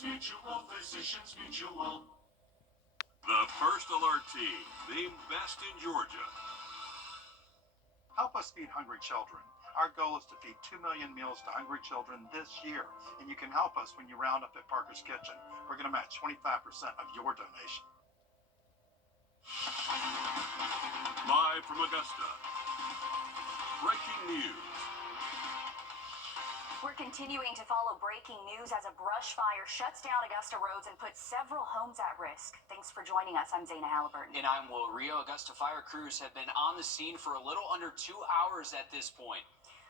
Physicians Mutual, Physicians Mutual. The First Alert Team, the best in Georgia. Help us feed hungry children. Our goal is to feed 2 million meals to hungry children this year, and you can help us when you round up at Parker's Kitchen. We're going to match 25% of your donation. Live from Augusta, breaking news. We're continuing to follow breaking news as a brush fire shuts down Augusta roads and puts several homes at risk. Thanks for joining us. I'm Zana Halliburton. And I'm Wrdw. Augusta fire crews have been on the scene for a little under 2 hours at this point.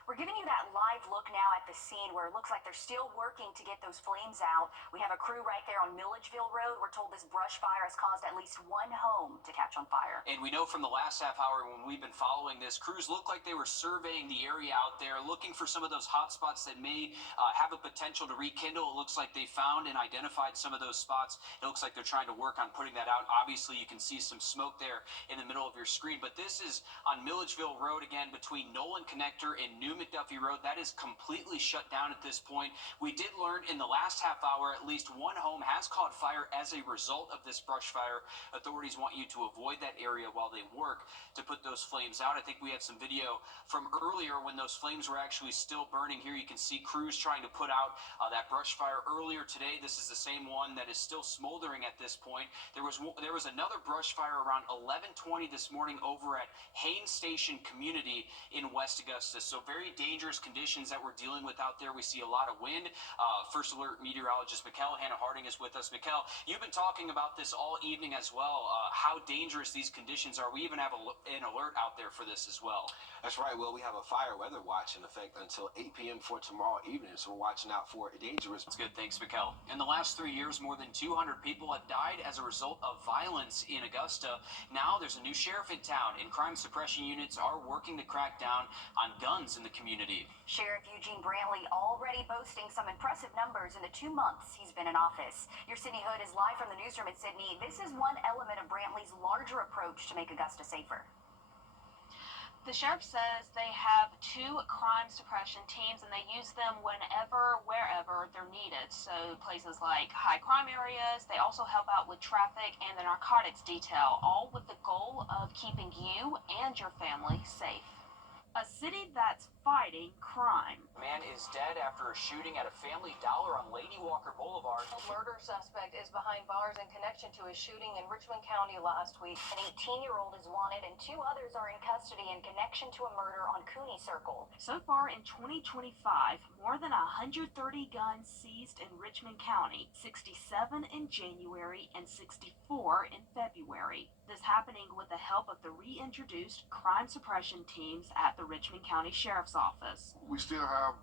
We're giving you that live look now at the scene where it looks like they're still working to get those flames out. We have a crew right there on Milledgeville Road. We're told this brush fire has caused at least one home to catch on fire. And we know from the last half hour when we've been following this, crews look like they were surveying the area out there, looking for some of those hot spots that may have a potential to rekindle. It looks like they found and identified some of those spots. It looks like they're trying to work on putting that out. Obviously, you can see some smoke there in the middle of your screen, but this is on Milledgeville Road again between Nolan Connector and New McDuffie Road. That is completely shut down at this point. We did learn in the last half hour at least one home has caught fire as a result of this brush fire. Authorities want you to avoid that area while they work to put those flames out. I think we have some video from earlier when those flames were actually still burning. Here you can see crews trying to put out that brush fire earlier today. This is the same one that is still smoldering at this point. There was another brush fire around 11:20 this morning over at Haines Station Community in West Augusta. So very dangerous conditions that we're dealing with out there. We see a lot of wind. First Alert meteorologist Mikkel Hannah Harding is with us. Mikkel, you've been talking about this all evening as well, how dangerous these conditions are. We even have an alert out there for this as well. That's right. Well, we have a fire weather watch in effect until 8 p.m. for tomorrow evening, so we're watching out for dangerous. That's good. Thanks, Mikkel. In the last 3 years, more than 200 people have died as a result of violence in Augusta. Now there's a new sheriff in town, and crime suppression units are working to crack down on guns in the community. Sheriff Eugene Brantley already boasting some impressive numbers in the 2 months he's been in office. Your Sydney Hood is live from the newsroom in Sydney. This is one element of Brantley's larger approach to make Augusta safer. The sheriff says they have 2 crime suppression teams and they use them whenever, wherever they're needed. So places like high crime areas, they also help out with traffic and the narcotics detail, all with the goal of keeping you and your family safe. A city that's fighting crime. A man is dead after a shooting at a Family Dollar on Lady Walker Boulevard. A murder suspect is behind bars in connection to a shooting in Richmond County last week. An 18-year-old is wanted and 2 others are in custody in connection to a murder on Cooney Circle. So far in 2025, more than 130 guns seized in Richmond County, 67 in January and 64 in February. This happening with the help of the reintroduced crime suppression teams at the Richmond County Sheriff's Office. We still have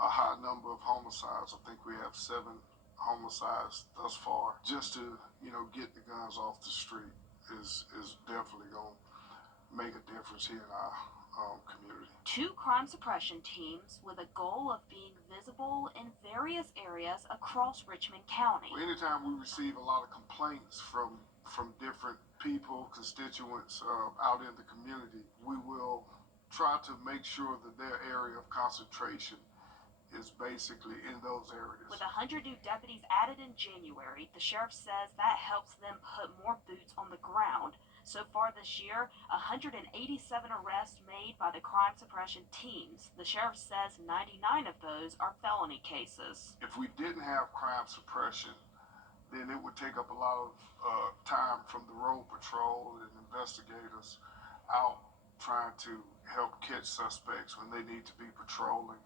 a high number of homicides. I think we have 7 homicides thus far. Just to, get the guns off the street is definitely going to make a difference here in our community. 2 crime suppression teams with a goal of being visible in various areas across Richmond County. Anytime we receive a lot of complaints from different people, constituents out in the community, we will try to make sure that their area of concentration is basically in those areas. With 100 new deputies added in January, the sheriff says that helps them put more boots on the ground. So far this year, 187 arrests made by the crime suppression teams. The sheriff says 99 of those are felony cases. If we didn't have crime suppression, then it would take up a lot of time from the road patrol and investigators out trying to help catch suspects when they need to be patrolling.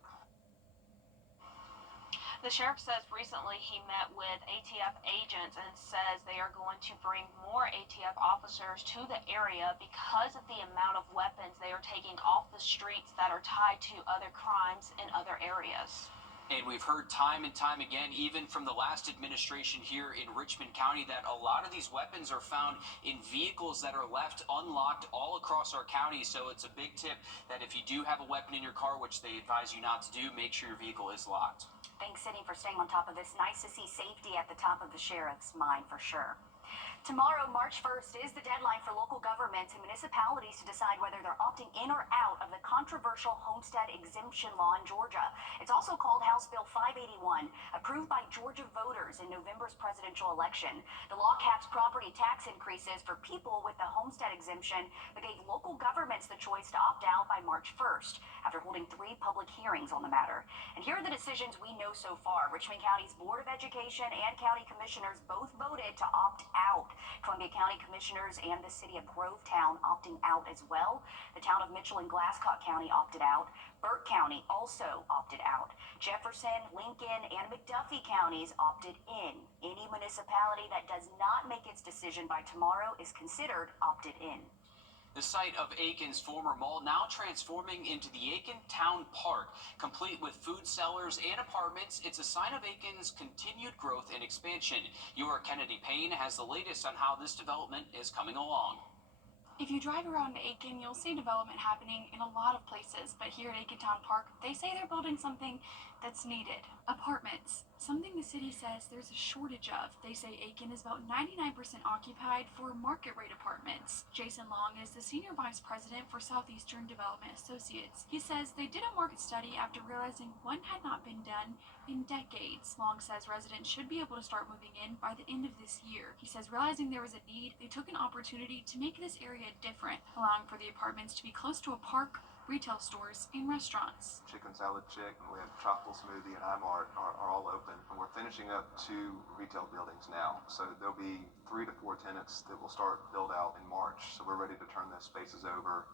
The sheriff says recently he met with ATF agents and says they are going to bring more ATF officers to the area because of the amount of weapons they are taking off the streets that are tied to other crimes in other areas. And we've heard time and time again, even from the last administration here in Richmond County, that a lot of these weapons are found in vehicles that are left unlocked all across our county. So it's a big tip that if you do have a weapon in your car, which they advise you not to do, make sure your vehicle is locked. Thanks, Sydney, for staying on top of this. Nice to see safety at the top of the sheriff's mind for sure. Tomorrow, March 1st, is the deadline for local governments and municipalities to decide whether they're opting in or out of the controversial homestead exemption law in Georgia. It's also called House Bill 581, approved by Georgia voters in November's presidential election. The law caps property tax increases for people with the homestead exemption, but gave local governments the choice to opt out by March 1st, after holding 3 public hearings on the matter. And here are the decisions we know so far. Richmond County's Board of Education and county commissioners both voted to opt out. Columbia County commissioners and the city of Grovetown opting out as well. The town of Mitchell and Glasscock County opted out. Burke County also opted out. Jefferson, Lincoln, and McDuffie counties opted in. Any municipality that does not make its decision by tomorrow is considered opted in. The site of Aiken's former mall now transforming into the Aiken Town Park. Complete with food cellars and apartments, it's a sign of Aiken's continued growth and expansion. Your Kennedy Payne has the latest on how this development is coming along. If you drive around Aiken, you'll see development happening in a lot of places, but here at Aiken Town Park, they say they're building something that's needed. Apartments. Something the city says there's a shortage of. They say Aiken is about 99% occupied for market rate apartments. Jason Long is the Senior Vice President for Southeastern Development Associates. He says they did a market study after realizing one had not been done in decades. Long says residents should be able to start moving in by the end of this year. He says realizing there was a need, they took an opportunity to make this area different, allowing for the apartments to be close to a park, retail stores, and restaurants. Chicken Salad Chick, and we have Tropical Smoothie and iMart are all open. And we're finishing up 2 retail buildings now. So there'll be 3 to 4 tenants that will start build out in March. So we're ready to turn those spaces over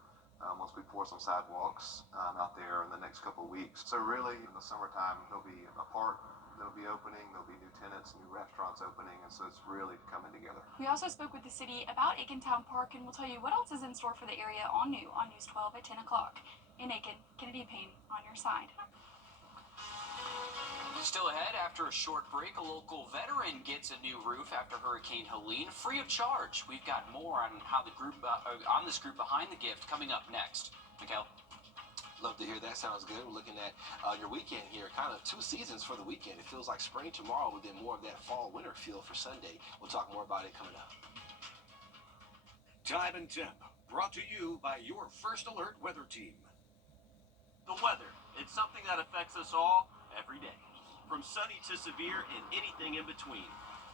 once we pour some sidewalks out there in the next couple of weeks. So really, in the summertime, there'll be a park that'll be opening, there'll be new tenants, new restaurants opening, and so it's really coming together. We also spoke with the city about Aiken Town Park, and we'll tell you what else is in store for the area on News 12 at 10 o'clock. In Aiken, Kennedy Payne on your side. Still ahead, after a short break, a local veteran gets a new roof after Hurricane Helene, free of charge. We've got more on how the group on this group behind the gift coming up next. Miguel. Love to hear that. Sounds good. We're looking at your weekend here. Kind of 2 seasons for the weekend. It feels like spring tomorrow, but then more of that fall-winter feel for Sunday. We'll talk more about it coming up. Time and Temp, brought to you by your First Alert weather team. The weather, it's something that affects us all every day. From sunny to severe and anything in between.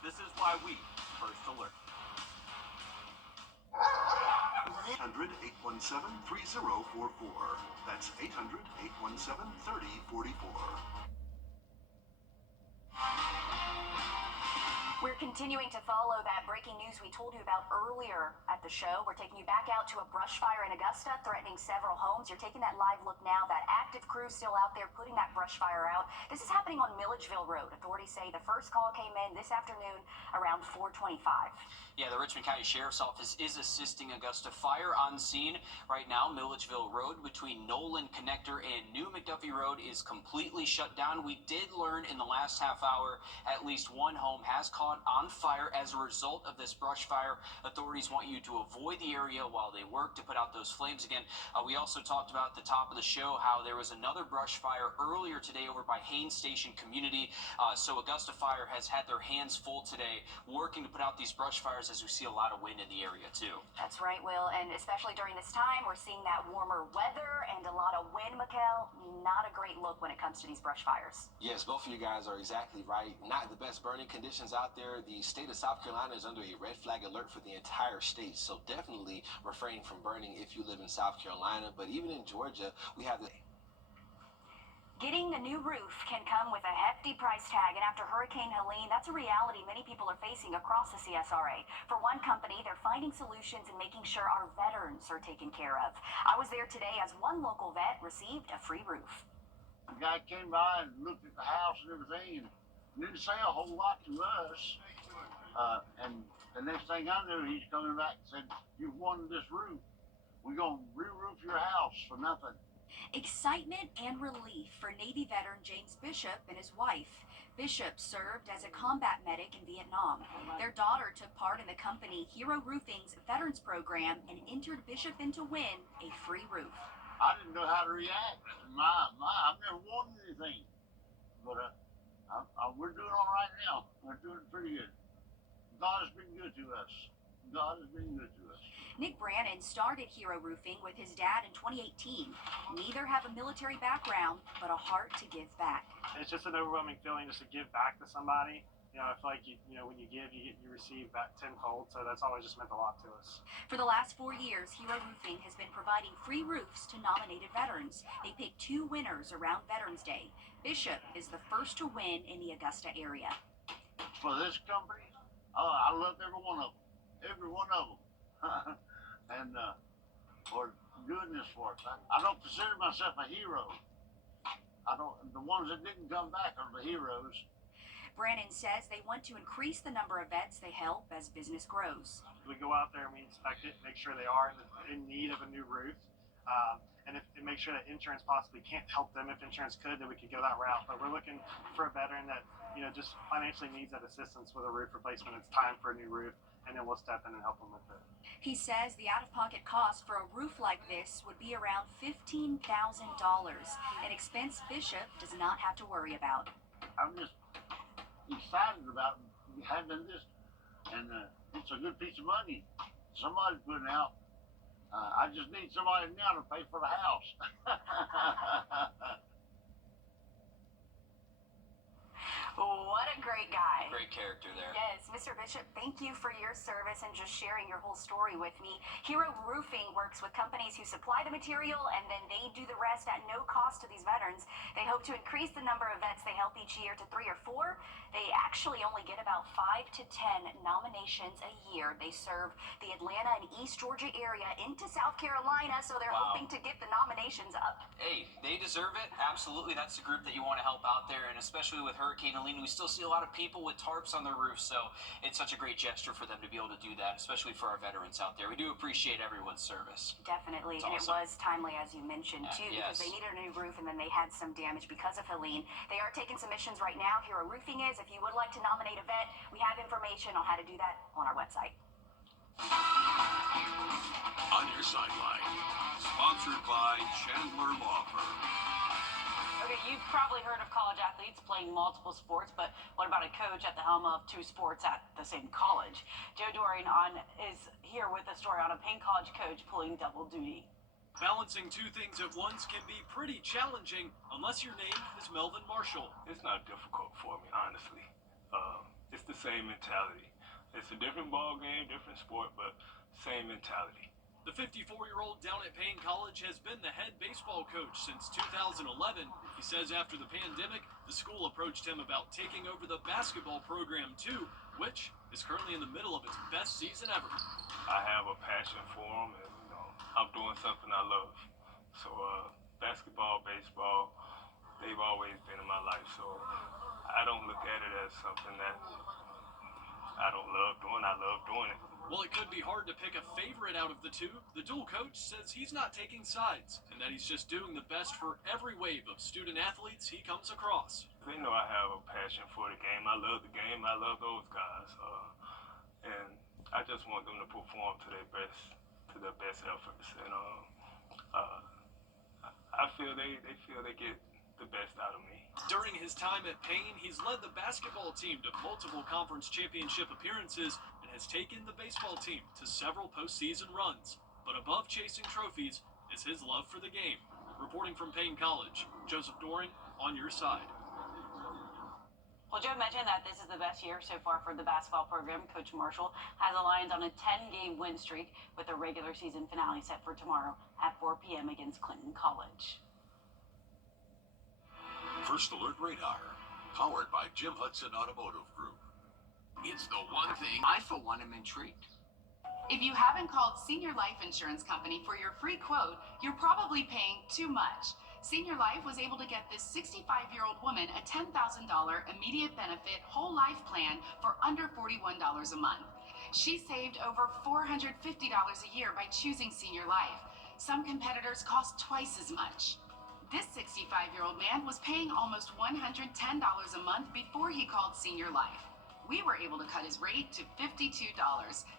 This is why we First Alert. 800-817-3044. That's 800-817-3044. We're continuing to follow that breaking news we told you about earlier at the show. We're taking you back out to a brush fire in Augusta, threatening several homes. You're taking that live look now. That active crew still out there putting that brush fire out. This is happening on Milledgeville Road. Authorities say the first call came in this afternoon around 4:25. Yeah, the Richmond County Sheriff's Office is assisting Augusta Fire on scene right now. Milledgeville Road between Nolan Connector and New McDuffie Road is completely shut down. We did learn in the last half hour at least one home has caught on fire as a result of this brush fire. Authorities want you to avoid the area while they work to put out those flames again. We also talked about at the top of the show how there was another brush fire earlier today over by Haines Station Community. So Augusta Fire has had their hands full today working to put out these brush fires as we see a lot of wind in the area too. That's right, Will, and especially during this time, we're seeing that warmer weather and a lot of wind, Mikkel. Not a great look when it comes to these brush fires. Yes, both of you guys are exactly right. Not the best burning conditions out there. The state of South Carolina is under a red flag alert for the entire state, so definitely refrain from burning if you live in South Carolina. But even in Georgia, we have the... Getting a new roof can come with a hefty price tag, and after Hurricane Helene, that's a reality many people are facing across the CSRA. For one company, they're finding solutions and making sure our veterans are taken care of. I was there today as one local vet received a free roof. The guy came by and looked at the house and everything and didn't say a whole lot to us. And the next thing I knew, he's coming back and said, "You've won this roof. We're going to re-roof your house for nothing." Excitement and relief for Navy veteran James Bishop and his wife. Bishop served as a combat medic in Vietnam. Their daughter took part in the company Hero Roofing's Veterans Program and entered Bishop in to win a free roof. I didn't know how to react. I've never won anything. But we're doing all right now. We're doing pretty good. God has been good to us. God has been good to us. Nick Brannon started Hero Roofing with his dad in 2018. Neither have a military background, but a heart to give back. It's just an overwhelming feeling just to give back to somebody. You know, I feel like you when you give, you receive back tenfold. So that's always just meant a lot to us. For the last 4 years, Hero Roofing has been providing free roofs to nominated veterans. They picked 2 winners around Veterans Day. Bishop is the first to win in the Augusta area. For this company, I love every one of them. Every one of them. And for goodness for it, I don't consider myself a hero. I don't. The ones that didn't come back are the heroes. Brannon says they want to increase the number of vets they help as business grows. We go out there and we inspect it, make sure they are in need of a new roof, and make sure that insurance possibly can't help them. If insurance could, then we could go that route. But we're looking for a veteran that just financially needs that assistance with a roof replacement. It's time for a new roof, and then we'll step in and help them with it. He says the out-of-pocket cost for a roof like this would be around $15,000, an expense Bishop does not have to worry about. I'm just excited about having this, and it's a good piece of money somebody's putting out. I just need somebody now to pay for the house. What a great guy. Great character there. Yes, Mr. Bishop, thank you for your service and just sharing your whole story with me. Hero Roofing works with companies who supply the material and then they do the rest at no cost to these veterans. They hope to increase the number of vets they help each year to 3 or 4. They actually only get about 5 to 10 nominations a year. They serve the Atlanta and East Georgia area into South Carolina, so they're hoping to get the nominations up. Hey, they deserve it. Absolutely, that's the group that you want to help out there, and especially with Hurricane Helene, we still see a lot of people with tarps on their roofs, so it's such a great gesture for them to be able to do that, especially for our veterans out there. We do appreciate everyone's service. Definitely, It's and awesome. it was timely, as you mentioned, too, because they needed a new roof and then they had some damage because of Helene. They are taking submissions right now. Hero Roofing is. If you would like to nominate a vet, we have information on how to do that on our website. On Your Sideline, sponsored by Chandler Law Firm. Okay, you've probably heard of college athletes playing multiple sports, but what about a coach at the helm of 2 sports at the same college? Joe Dorian is here with a story on a Payne College coach pulling double duty. Balancing 2 things at once can be pretty challenging unless your name is Melvin Marshall. It's not difficult for me, honestly. It's the same mentality. It's a different ball game, different sport, but same mentality. The 54-year-old down at Payne College has been the head baseball coach since 2011. He says after the pandemic, the school approached him about taking over the basketball program too, which is currently in the middle of its best season ever. I have a passion for them, and I'm doing something I love. So basketball, baseball, they've always been in my life. So I don't look at it as something that I don't love doing. I love doing it. While it could be hard to pick a favorite out of the 2, the dual coach says he's not taking sides and that he's just doing the best for every wave of student athletes he comes across. They know I have a passion for the game. I love the game. I love those guys. And I just want them to perform to their best efforts. And I feel they get the best out of me. During his time at Payne, he's led the basketball team to multiple conference championship appearances and has taken the baseball team to several postseason runs. But above chasing trophies is his love for the game. Reporting from Payne College, Joseph Doring, On Your Side. Well, Joe mentioned that this is the best year so far for the basketball program. Coach Marshall has the Lions on a 10-game win streak with a regular season finale set for tomorrow at 4 p.m. against Clinton College. First Alert Radar, powered by Jim Hudson Automotive Group. It's the one thing I, for one, am intrigued. If you haven't called Senior Life Insurance Company for your free quote, you're probably paying too much. Senior Life was able to get this 65-year-old woman a $10,000 immediate benefit whole life plan for under $41 a month. She saved over $450 a year by choosing Senior Life. Some competitors cost twice as much. This 65-year-old man was paying almost $110 a month before he called Senior Life. We were able to cut his rate to $52,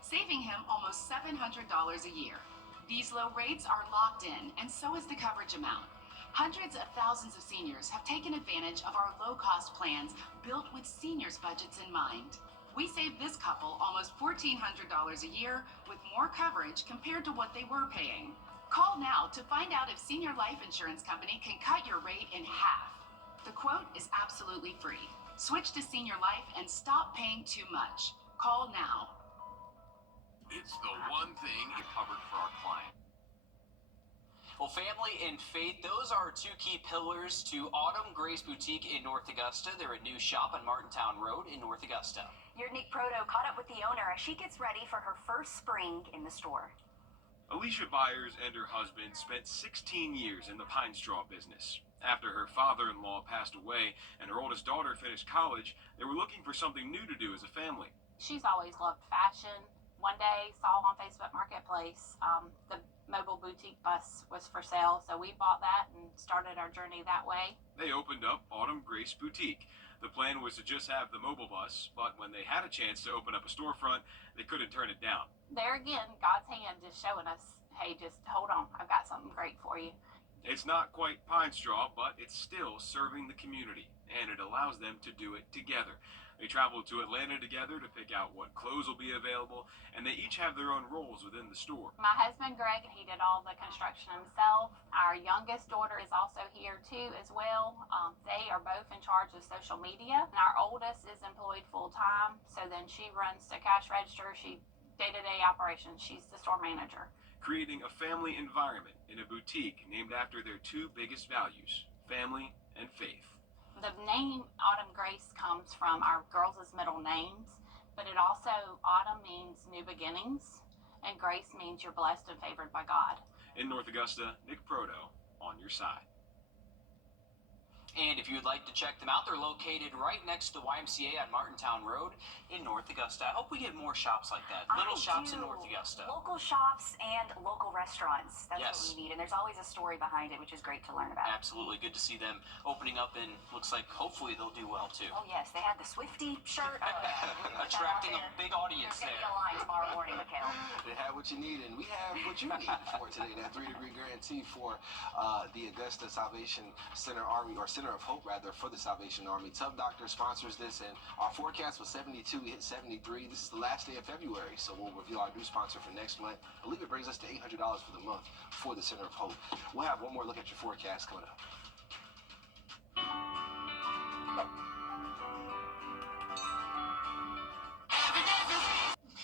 saving him almost $700 a year. These low rates are locked in, and so is the coverage amount. Hundreds of thousands of seniors have taken advantage of our low-cost plans built with seniors' budgets in mind. We saved this couple almost $1,400 a year with more coverage compared to what they were paying. Call now to find out if Senior Life Insurance Company can cut your rate in half. The quote is absolutely free. Switch to Senior Life and stop paying too much. Call now. It's the one thing covered for our client. Well, family and faith, those are two key pillars to Autumn Grace Boutique in North Augusta. They're a new shop on Martintown Road in North Augusta. Your Nick Proto caught up with the owner as she gets ready for her first spring in the store. Alicia Byers and her husband spent 16 years in the pine straw business. After her father-in-law passed away and her oldest daughter finished college, they were looking for something new to do as a family. She's always loved fashion. One day, saw on Facebook Marketplace, the mobile boutique bus was for sale, so we bought that and started our journey that way. They opened up Autumn Grace Boutique. The plan was to just have the mobile bus, but when they had a chance to open up a storefront, they couldn't turn it down. There again, God's hand is showing us, hey, just hold on, I've got something great for you. It's not quite pine straw, but it's still serving the community, and it allows them to do it together. They traveled to Atlanta together to pick out what clothes will be available, and they each have their own roles within the store. My husband, Greg, he did all the construction himself. Our youngest daughter is also here, too, as well. They are both in charge of social media. And our oldest is employed full-time, so then she runs the cash register. She day-to-day operations. She's the store manager. Creating a family environment in a boutique named after their two biggest values, family and faith. The name Autumn Grace comes from our girls' middle names, but it also, Autumn means new beginnings, and Grace means you're blessed and favored by God. In North Augusta, Nick Proto on your side. And if you would like to check them out, they're located right next to the YMCA on Martintown Road in North Augusta. I hope we get more shops like that. Little shops in North Augusta. Local shops and local restaurants. That's Yes. what we need. And there's always a story behind it, which is great to learn about. Absolutely. Good to see them opening up, and looks like hopefully they'll do well too. Oh, yes. They had the Swiftie shirt. Attracting a big audience There's there. going to be a line tomorrow morning, Mikhail. They have what you need, and we have what you need for today. That 3-degree guarantee for the Augusta Salvation Center Army, or Center of Hope, rather, for the Salvation Army. Tub Doctor sponsors this, and our forecast was 72. We hit 73. This is the last day of February, so we'll reveal our new sponsor for next month. I believe it brings us to $800 for the month for the Center of Hope. We'll have one more look at your forecast coming up.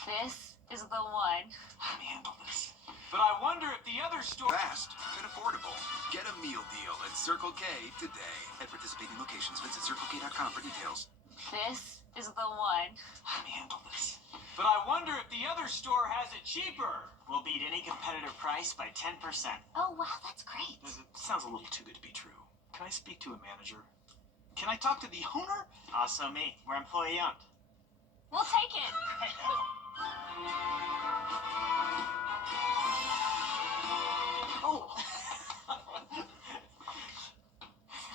This is the one. Let me handle this. But I wonder if the other store... Fast and affordable. Get a meal deal at Circle K today. At participating locations, visit CircleK.com for details. This is the one. Let me handle this. But I wonder if the other store has it cheaper. We'll beat any competitive price by 10%. Oh, wow, that's great. It sounds a little too good to be true. Can I speak to a manager? Can I talk to the owner? Also me. We're employee owned. We'll take it. Oh!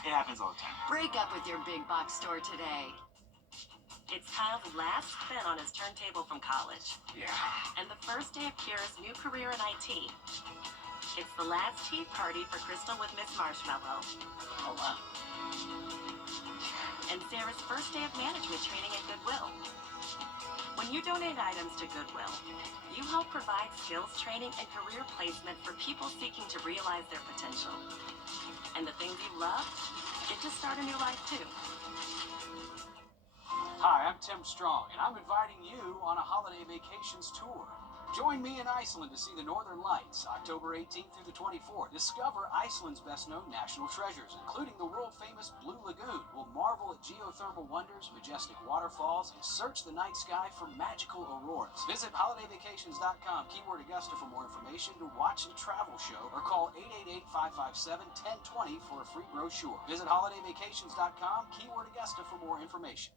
It happens all the time. Break up with your big box store today. It's Kyle's last spin on his turntable from college. Yeah. And the first day of Kira's new career in IT. It's the last tea party for Crystal with Miss Marshmallow. Oh, wow. And Sarah's first day of management training at Goodwill. When you donate items to Goodwill, you help provide skills training and career placement for people seeking to realize their potential. And the things you love get to start a new life too. Hi, I'm Tim Strong, and I'm inviting you on a holiday vacations tour. Join me in Iceland to see the Northern Lights, October 18th through the 24th. Discover Iceland's best-known national treasures, including the world-famous Blue Lagoon. We'll marvel at geothermal wonders, majestic waterfalls, and search the night sky for magical auroras. Visit holidayvacations.com, keyword Augusta, for more information to watch the travel show, or call 888-557-1020 for a free brochure. Visit holidayvacations.com, keyword Augusta, for more information.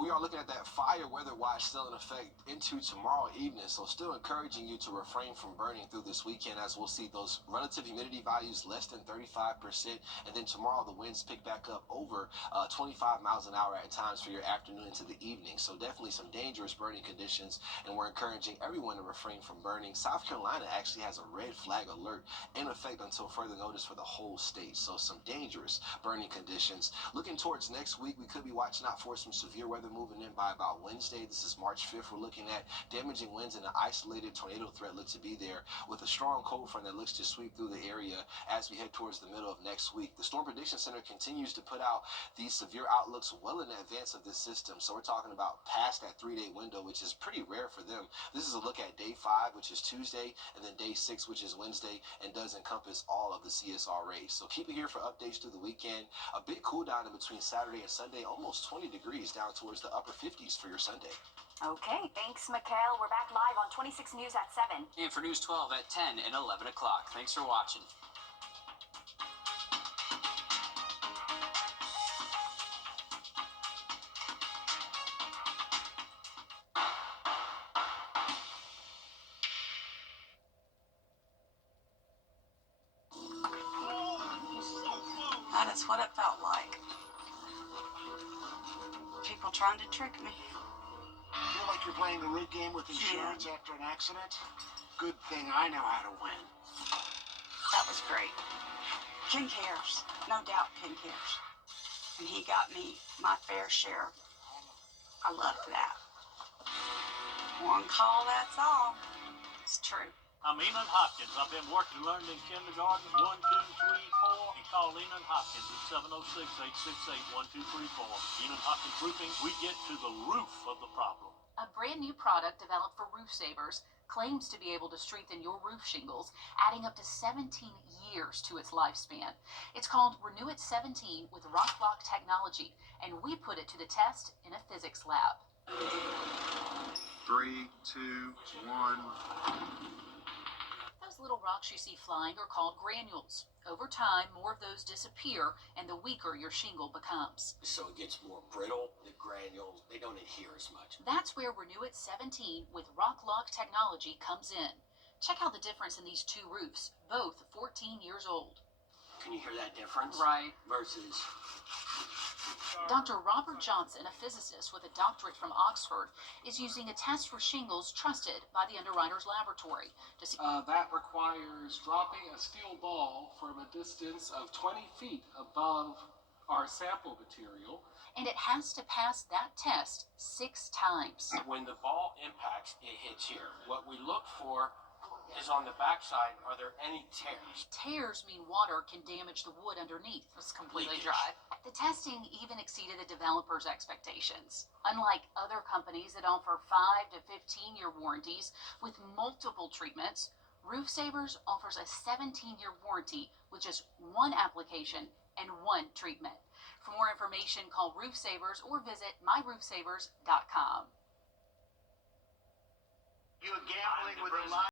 We are looking at that fire weather watch still in effect into tomorrow evening, so still encouraging you to refrain from burning through this weekend, as we'll see those relative humidity values less than 35%, and then tomorrow the winds pick back up over 25 miles an hour at times for your afternoon into the evening. So definitely some dangerous burning conditions, and we're encouraging everyone to refrain from burning. South Carolina actually has a red flag alert in effect until further notice for the whole state, so some dangerous burning conditions. Looking towards next week, we could be watching out for some severe weather it moving in by about Wednesday. This is March 5th. We're looking at damaging winds and an isolated tornado threat look to be there, with a strong cold front that looks to sweep through the area as we head towards the middle of next week. The Storm Prediction Center continues to put out these severe outlooks well in advance of this system. So we're talking about past that 3-day window, which is pretty rare for them. This is a look at day 5, which is Tuesday, and then day 6, which is Wednesday, and does encompass all of the CSR rays. So keep it here for updates through the weekend. A big cool down in between Saturday and Sunday, almost 20 degrees down towards the upper 50s for your Sunday. Okay, thanks, Mikhail. We're back live on 26 News at 7. And for News 12 at 10 and 11 o'clock. Thanks for watching. That is what it felt like. People trying to trick me. Feel like you're playing a rig game with insurance after an accident? Good thing I know how to win. That was great. Ken cares. No doubt Ken cares. And he got me my fair share. I loved that. One call, that's all. It's true. I'm Enon Hopkins. I've been working learning in kindergarten 1, 2, 3, 4. And call Enon Hopkins at 706-868-1234. Enon Hopkins Roofing, we get to the roof of the problem. A brand new product developed for roof savers claims to be able to strengthen your roof shingles, adding up to 17 years to its lifespan. It's called Renew It 17 with Rock Lock technology, and we put it to the test in a physics lab. 3, 2, 1. Those little rocks you see flying are called granules. Over time, more of those disappear, and the weaker your shingle becomes. So it gets more brittle, the granules, they don't adhere as much. That's where Renew It 17 with Rock Lock technology comes in. Check out the difference in these two roofs, both 14 years old. Can you hear that difference? Right. Versus... Dr. Robert Johnson, a physicist with a doctorate from Oxford, is using a test for shingles trusted by the Underwriters Laboratory to see. That requires dropping a steel ball from a distance of 20 feet above our sample material. And it has to pass that test 6 times. When the ball impacts, it hits here. What we look for is on the backside, are there any tears? Tears mean water can damage the wood underneath. It's completely dry. The testing even exceeded the developers' expectations. Unlike other companies that offer 5 to 15-year warranties with multiple treatments, Roof Savers offers a 17-year warranty with just 1 application and 1 treatment. For more information, call Roof Savers or visit myroofsavers.com. You're gambling with your life.